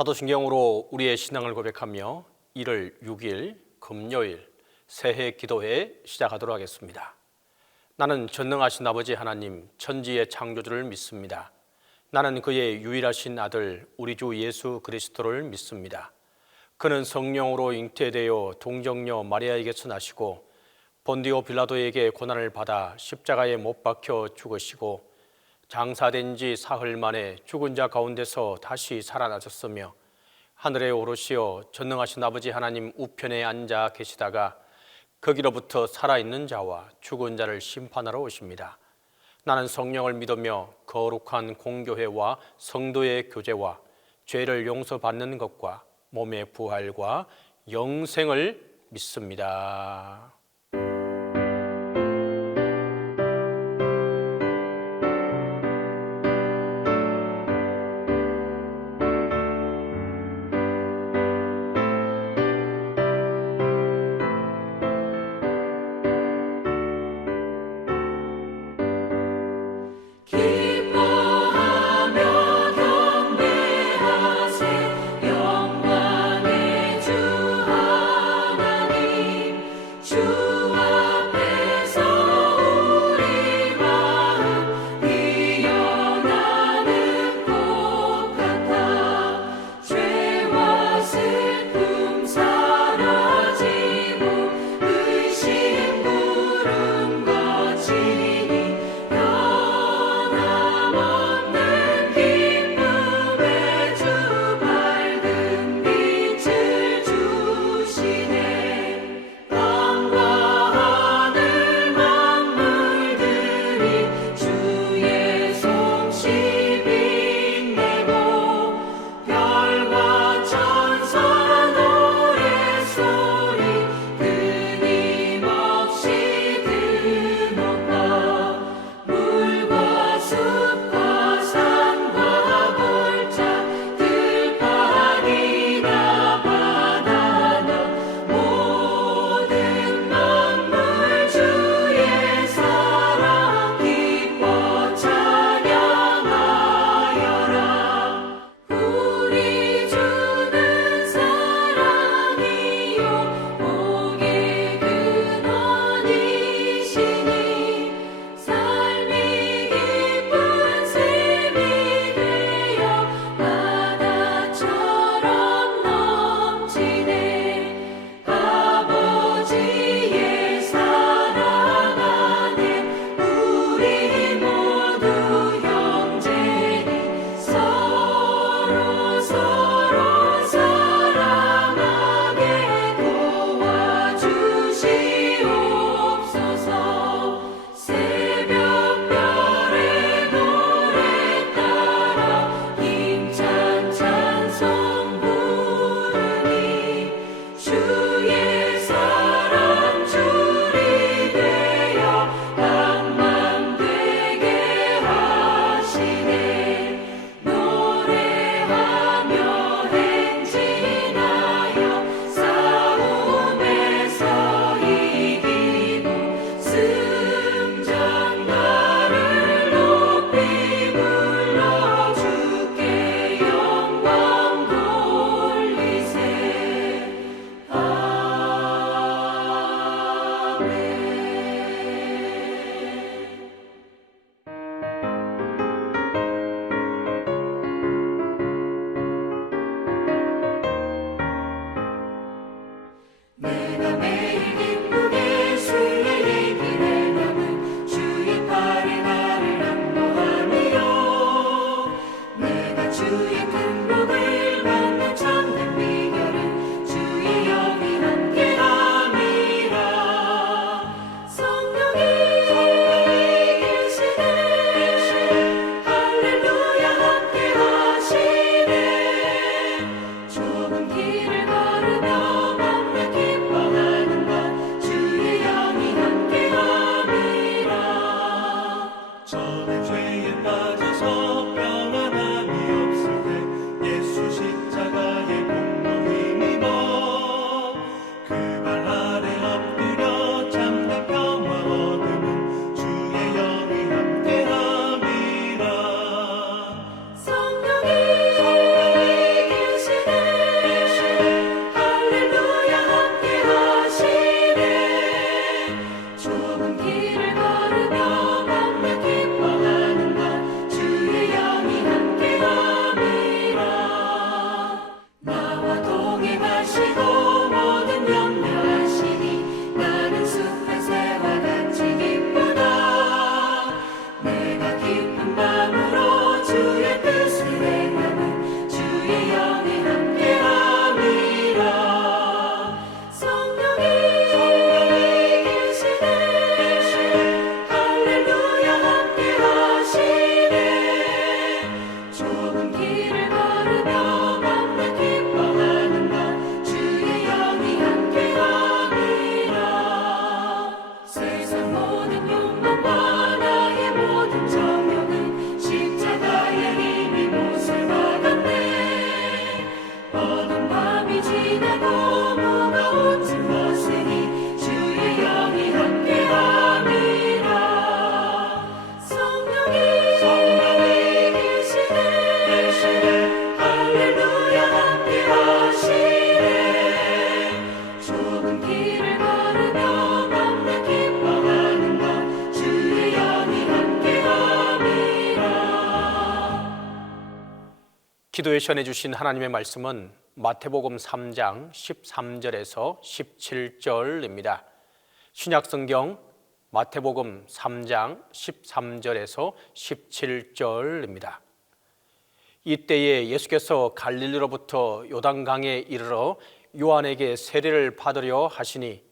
사도신경으로 우리의 신앙을 고백하며 1월 6일 금요일 새해 기도회 시작하도록 하겠습니다. 나는 전능하신 아버지 하나님 천지의 창조주를 믿습니다. 나는 그의 유일하신 아들 우리 주 예수 그리스도를 믿습니다. 그는 성령으로 잉태되어 동정녀 마리아에게서 나시고 본디오 빌라도에게 고난을 받아 십자가에 못 박혀 죽으시고 장사된 지 사흘 만에 죽은 자 가운데서 다시 살아나셨으며 하늘에 오르시어 전능하신 아버지 하나님 우편에 앉아 계시다가 거기로부터 살아있는 자와 죽은 자를 심판하러 오십니다. 나는 성령을 믿으며 거룩한 공교회와 성도의 교제와 죄를 용서받는 것과 몸의 부활과 영생을 믿습니다. 주 죄에 빠져서 평안함이 없을 때 예수 십자가의 공로 힘입어 그 발 아래 엎드려 참된 평화 얻음은 주의 영이 함께함이라. 성령이 계시네 할렐루야 함께 하시네. 좁은 길을 걸으며 밤낮 기뻐하는 것 주의 영이 함께 함이라. 나와 동행하시고 모든 염려하시니 나는 숲의 새와 같이 기쁘다. 내가 기쁜 마음으로 주의 뜻을 행하는 주의 영이 함께함이라. 성령이 계시네 할렐루야 함께 하시네. 좁은 길을 걸으며 밤낮 기뻐하는 것 주의 영이 함께함이라. 세상 모든 욕망과 나의 모든 정욕은 십자가의 힘이 못을 박았네. 어두운 밤이 지나고 무거운 짐 벗으니 주의 영이 함께함이라. 성령이 계시네 할렐루야 함께 하시네. 좁은 길을 걸으며 밤낮 기뻐하는 것 주의 영이 함께함이라. 기도에 전해주신 하나님의 말씀은 마태복음 3장 13절에서 17절입니다. 신약성경 마태복음 3장 13절에서 17절입니다. 이때에 예수께서 갈릴리로부터 요단강에 이르러 요한에게 세례를 받으려 하시니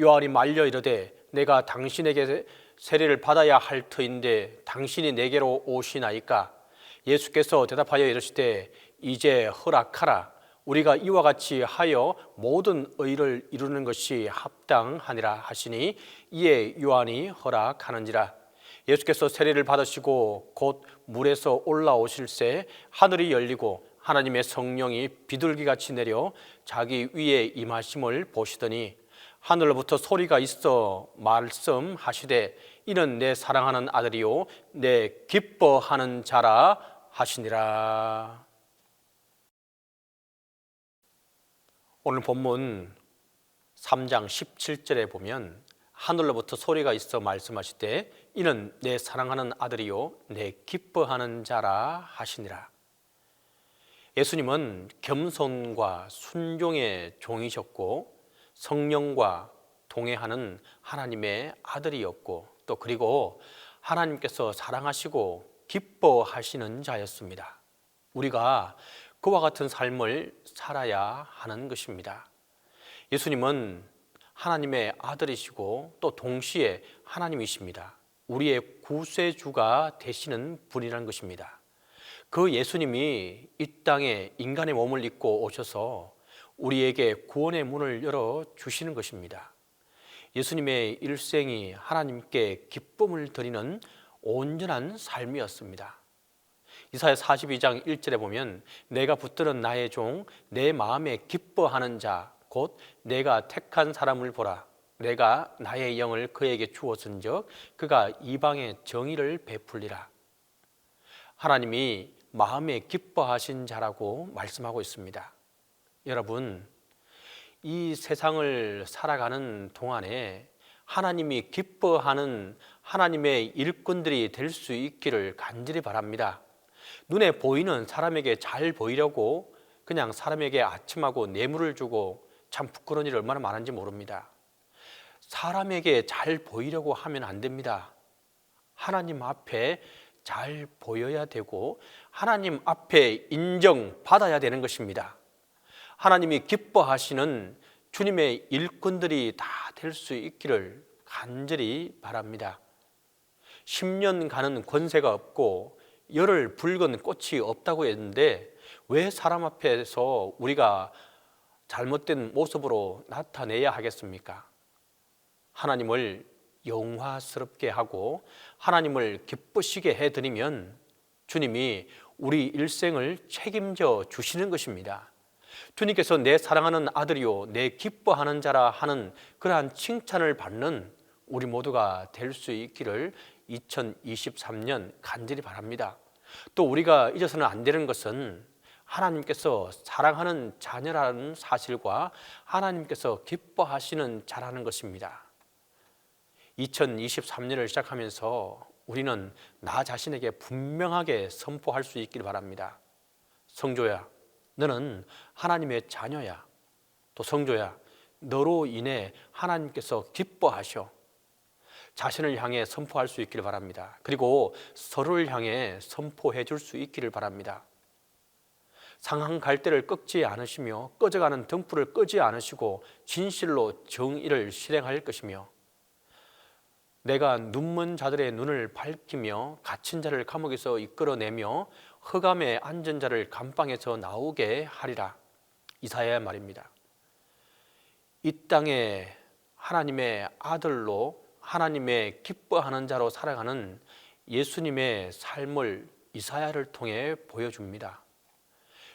요한이 말려 이르되 내가 당신에게 세례를 받아야 할 터인데 당신이 내게로 오시나이까. 예수께서 대답하여 이르시되 이제 허락하라. 우리가 이와 같이 하여 모든 의를 이루는 것이 합당하니라 하시니 이에 요한이 허락하는지라. 예수께서 세례를 받으시고 곧 물에서 올라오실새 하늘이 열리고 하나님의 성령이 비둘기같이 내려 자기 위에 임하심을 보시더니 하늘로부터 소리가 있어 말씀하시되 이는 내 사랑하는 아들이요 내 기뻐하는 자라 하시니라. 오늘 본문 3장 17절에 보면 하늘로부터 소리가 있어 말씀하시되 이는 내 사랑하는 아들이요 내 기뻐하는 자라 하시니라. 예수님은 겸손과 순종의 종이셨고 성령과 동행하는 하나님의 아들이었고 또 그리고 하나님께서 사랑하시고 기뻐하시는 자였습니다. 우리가 그와 같은 삶을 살아야 하는 것입니다. 예수님은 하나님의 아들이시고 또 동시에 하나님이십니다. 우리의 구세주가 되시는 분이라는 것입니다. 그 예수님이 이 땅에 인간의 몸을 입고 오셔서 우리에게 구원의 문을 열어주시는 것입니다. 예수님의 일생이 하나님께 기쁨을 드리는 온전한 삶이었습니다. 이사야 42장 1절에 보면 내가 붙드는 나의 종 내 마음에 기뻐하는 자 곧 내가 택한 사람을 보라. 내가 나의 영을 그에게 주었은즉 그가 이방의 정의를 베풀리라. 하나님이 마음에 기뻐하신 자라고 말씀하고 있습니다. 여러분, 이 세상을 살아가는 동안에 하나님이 기뻐하는 하나님의 일꾼들이 될 수 있기를 간절히 바랍니다. 눈에 보이는 사람에게 잘 보이려고 그냥 사람에게 아첨하고 뇌물을 주고 참 부끄러운 일이 얼마나 많은지 모릅니다. 사람에게 잘 보이려고 하면 안 됩니다. 하나님 앞에 잘 보여야 되고 하나님 앞에 인정받아야 되는 것입니다. 하나님이 기뻐하시는 주님의 일꾼들이 다 될 수 있기를 간절히 바랍니다. 10년간은 권세가 없고 열을 붉은 꽃이 없다고 했는데 왜 사람 앞에서 우리가 잘못된 모습으로 나타내야 하겠습니까? 하나님을 영화스럽게 하고 하나님을 기쁘시게 해드리면 주님이 우리 일생을 책임져 주시는 것입니다. 주님께서 내 사랑하는 아들이요 내 기뻐하는 자라 하는 그러한 칭찬을 받는 우리 모두가 될 수 있기를 2023년 간절히 바랍니다. 또 우리가 잊어서는 안 되는 것은 하나님께서 사랑하는 자녀라는 사실과 하나님께서 기뻐하시는 자라는 것입니다. 2023년을 시작하면서 우리는 나 자신에게 분명하게 선포할 수 있길 바랍니다. 성조야, 너는 하나님의 자녀야. 또 성조야, 너로 인해 하나님께서 기뻐하셔. 자신을 향해 선포할 수 있기를 바랍니다. 그리고 서로를 향해 선포해 줄 수 있기를 바랍니다. 상한 갈대를 꺾지 않으시며 꺼져가는 등불을 끄지 않으시고 진실로 정의를 실행할 것이며 내가 눈먼 자들의 눈을 밝히며 갇힌 자를 감옥에서 이끌어내며 흑암에 앉은 자를 감방에서 나오게 하리라. 이사야의 말입니다. 이 땅에 하나님의 아들로 하나님의 기뻐하는 자로 살아가는 예수님의 삶을 이사야를 통해 보여줍니다.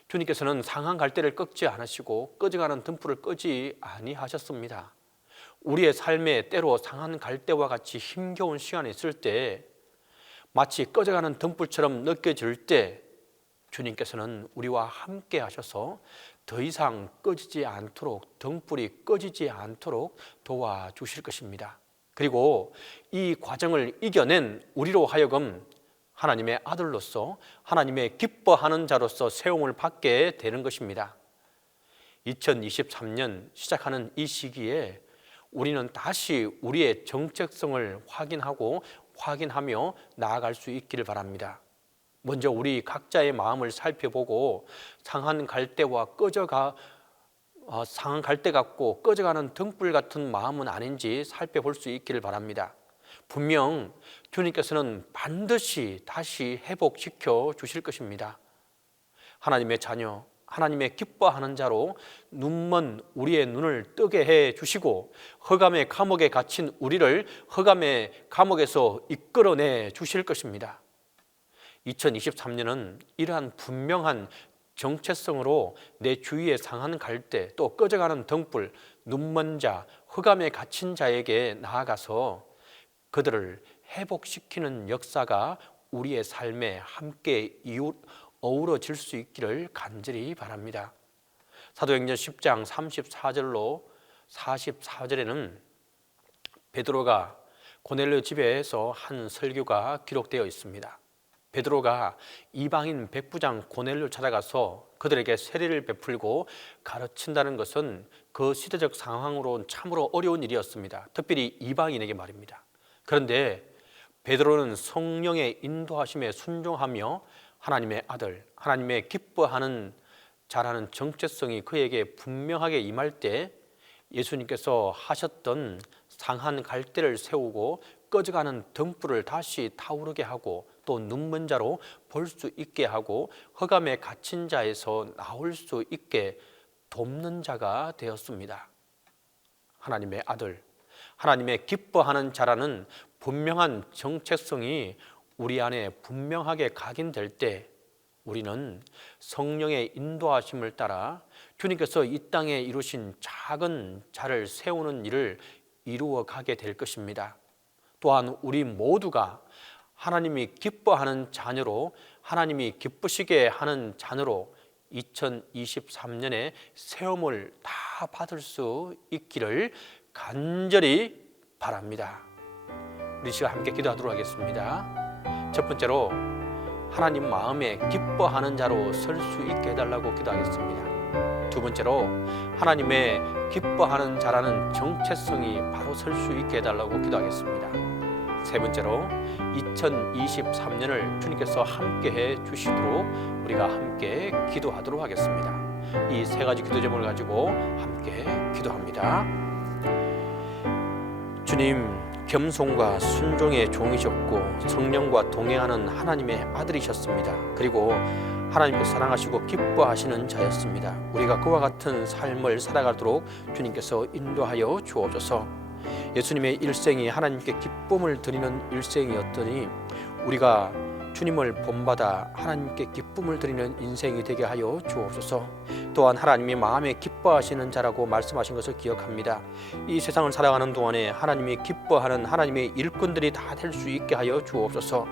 주님께서는 상한 갈대를 꺾지 않으시고 꺼져가는 등불을 끄지 아니하셨습니다. 우리의 삶에 때로 상한 갈대와 같이 힘겨운 시간이 있을 때 마치 꺼져가는 등불처럼 느껴질 때 주님께서는 우리와 함께 하셔서 더 이상 꺼지지 않도록 등불이 꺼지지 않도록 도와주실 것입니다. 그리고 이 과정을 이겨낸 우리로 하여금 하나님의 아들로서 하나님의 기뻐하는 자로서 세움을 받게 되는 것입니다. 2023년 시작하는 이 시기에 우리는 다시 우리의 정체성을 확인하며 나아갈 수 있기를 바랍니다. 먼저 우리 각자의 마음을 살펴보고 상한 갈대 같고 꺼져가는 등불 같은 마음은 아닌지 살펴볼 수 있기를 바랍니다. 분명 주님께서는 반드시 다시 회복시켜 주실 것입니다. 하나님의 자녀, 하나님의 기뻐하는 자로 눈먼 우리의 눈을 뜨게 해 주시고 흑암의 감옥에 갇힌 우리를 흑암의 감옥에서 이끌어내 주실 것입니다. 2023년은 이러한 분명한 정체성으로 내 주위에 상한 갈대, 또 꺼져가는 등불, 눈먼 자, 흑암에 갇힌 자에게 나아가서 그들을 회복시키는 역사가 우리의 삶에 함께 어우러질 수 있기를 간절히 바랍니다. 사도행전 10장 34절로 44절에는 베드로가 고넬료 집에서 한 설교가 기록되어 있습니다. 베드로가 이방인 백부장 고넬료 찾아가서 그들에게 세례를 베풀고 가르친다는 것은 그 시대적 상황으로는 참으로 어려운 일이었습니다. 특별히 이방인에게 말입니다. 그런데 베드로는 성령의 인도하심에 순종하며 하나님의 아들, 하나님의 기뻐하는 자라는 정체성이 그에게 분명하게 임할 때 예수님께서 하셨던 상한 갈대를 세우고 꺼져가는 등불을 다시 타오르게 하고 또 눈먼 자로 볼 수 있게 하고 흑암에 갇힌 자에서 나올 수 있게 돕는 자가 되었습니다. 하나님의 아들, 하나님의 기뻐하는 자라는 분명한 정체성이 우리 안에 분명하게 각인될 때 우리는 성령의 인도하심을 따라 주님께서 이 땅에 이루신 작은 자를 세우는 일을 이루어 가게 될 것입니다. 또한 우리 모두가 하나님이 기뻐하는 자녀로, 하나님이 기쁘시게 하는 자녀로 2023년에 세움을 다 받을 수 있기를 간절히 바랍니다. 우리 시간 함께 기도하도록 하겠습니다. 첫 번째로 하나님 마음에 기뻐하는 자로 설 수 있게 해달라고 기도하겠습니다. 두 번째로 하나님의 기뻐하는 자라는 정체성이 바로 설 수 있게 해달라고 기도하겠습니다. 세 번째로 2023년을 주님께서 함께 해 주시도록 우리가 함께 기도하도록 하겠습니다. 이 세 가지 기도 제목을 가지고 함께 기도합니다. 주님, 겸손과 순종의 종이셨고 성령과 동행하는 하나님의 아들이셨습니다. 그리고 하나님께 사랑하시고 기뻐하시는 자였습니다. 우리가 그와 같은 삶을 살아가도록 주님께서 인도하여 주옵소서. 예수님의 일생이 하나님께 기쁨을 드리는 일생이었더니 우리가 주님을 본받아 하나님께 기쁨을 드리는 인생이 되게 하여 주옵소서. 또한 하나님이 마음에 기뻐하시는 자라고 말씀하신 것을 기억합니다. 이 세상을 살아가는 동안에 하나님이 기뻐하는 하나님의 일꾼들이 다 될 수 있게 하여 주옵소서.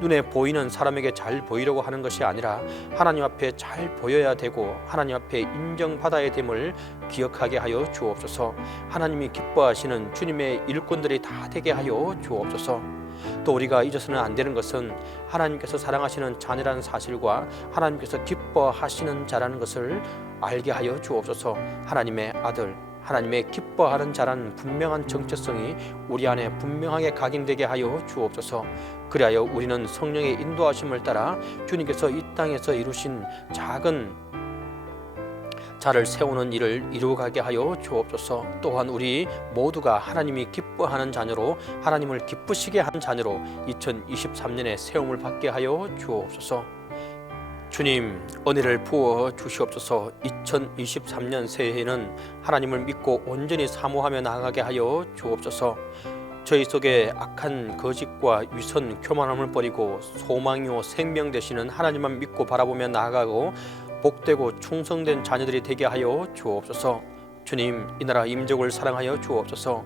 눈에 보이는 사람에게 잘 보이려고 하는 것이 아니라 하나님 앞에 잘 보여야 되고 하나님 앞에 인정받아야 됨을 기억하게 하여 주옵소서. 하나님이 기뻐하시는 주님의 일꾼들이 다 되게 하여 주옵소서. 또 우리가 잊어서는 안 되는 것은 하나님께서 사랑하시는 자녀라는 사실과 하나님께서 기뻐하시는 자라는 것을 알게 하여 주옵소서. 하나님의 아들, 하나님의 기뻐하는 자라는 분명한 정체성이 우리 안에 분명하게 각인되게 하여 주옵소서. 그리하여 우리는 성령의 인도하심을 따라 주님께서 이 땅에서 이루신 작은 자를 세우는 일을 이루어가게 하여 주옵소서. 또한 우리 모두가 하나님이 기뻐하는 자녀로 하나님을 기쁘시게 한 자녀로 2023년에 세움을 받게 하여 주옵소서. 주님, 은혜를 부어 주시옵소서. 2023년 새해에는 하나님을 믿고 온전히 사모하며 나아가게 하여 주옵소서. 저희 속에 악한 거짓과 위선, 교만함을 버리고 소망이요 생명 되시는 하나님만 믿고 바라보며 나아가고 복되고 충성된 자녀들이 되게 하여 주옵소서. 주님, 이 나라 임족을 사랑하여 주옵소서.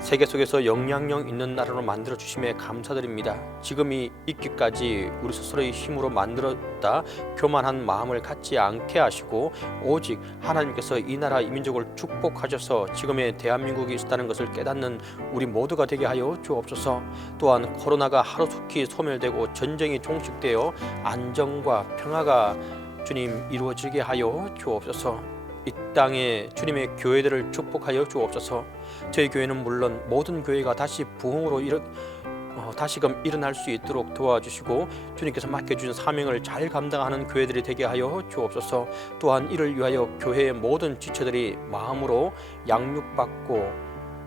세계 속에서 영향력 있는 나라로 만들어 주심에 감사드립니다. 지금이 있기까지 우리 스스로의 힘으로 만들었다 교만한 마음을 갖지 않게 하시고 오직 하나님께서 이 나라 이민족을 축복하셔서 지금의 대한민국이 있다는 것을 깨닫는 우리 모두가 되게 하여 주옵소서. 또한 코로나가 하루속히 소멸되고 전쟁이 종식되어 안정과 평화가 주님 이루어지게 하여 주옵소서. 이 땅에 주님의 교회들을 축복하여 주옵소서. 저희 교회는 물론 모든 교회가 다시 부흥으로 다시금 일어날 수 있도록 도와주시고 주님께서 맡겨주신 사명을 잘 감당하는 교회들이 되게 하여 주옵소서. 또한 이를 위하여 교회의 모든 지체들이 마음으로 양육받고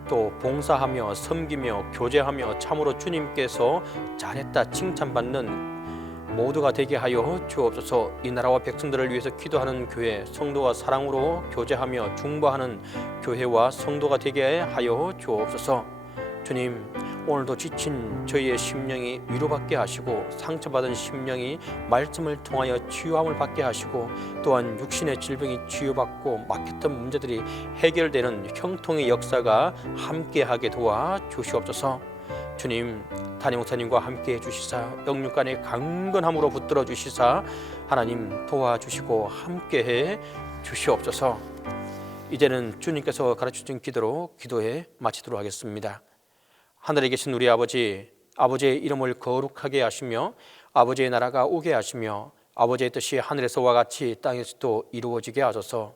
또 봉사하며 섬기며 교제하며 참으로 주님께서 잘했다 칭찬받는 모두가 되게 하여 주옵소서. 이 나라와 백성들을 위해서 기도하는 교회, 성도와 사랑으로 교제하며 중보하는 교회와 성도가 되게 하여 주옵소서. 주님, 오늘도 지친 저희의 심령이 위로받게 하시고 상처받은 심령이 말씀을 통하여 치유함을 받게 하시고 또한 육신의 질병이 치유받고 막혔던 문제들이 해결되는 형통의 역사가 함께하게 도와 주시옵소서. 주님, 담임 목사님과 함께 해주시사 영육간의 강건함으로 붙들어 주시사 하나님 도와주시고 함께해 주시옵소서. 이제는 주님께서 가르쳐준 기도로 기도해 마치도록 하겠습니다. 하늘에 계신 우리 아버지, 아버지의 이름을 거룩하게 하시며 아버지의 나라가 오게 하시며 아버지의 뜻이 하늘에서와 같이 땅에서도 이루어지게 하소서.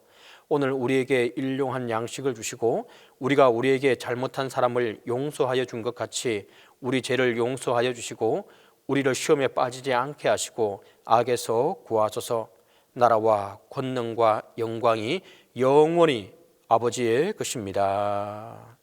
오늘 우리에게 일용한 양식을 주시고 우리가 우리에게 잘못한 사람을 용서하여 준 것 같이 우리 죄를 용서하여 주시고 우리를 시험에 빠지지 않게 하시고 악에서 구하소서. 나라와 권능과 영광이 영원히 아버지의 것입니다.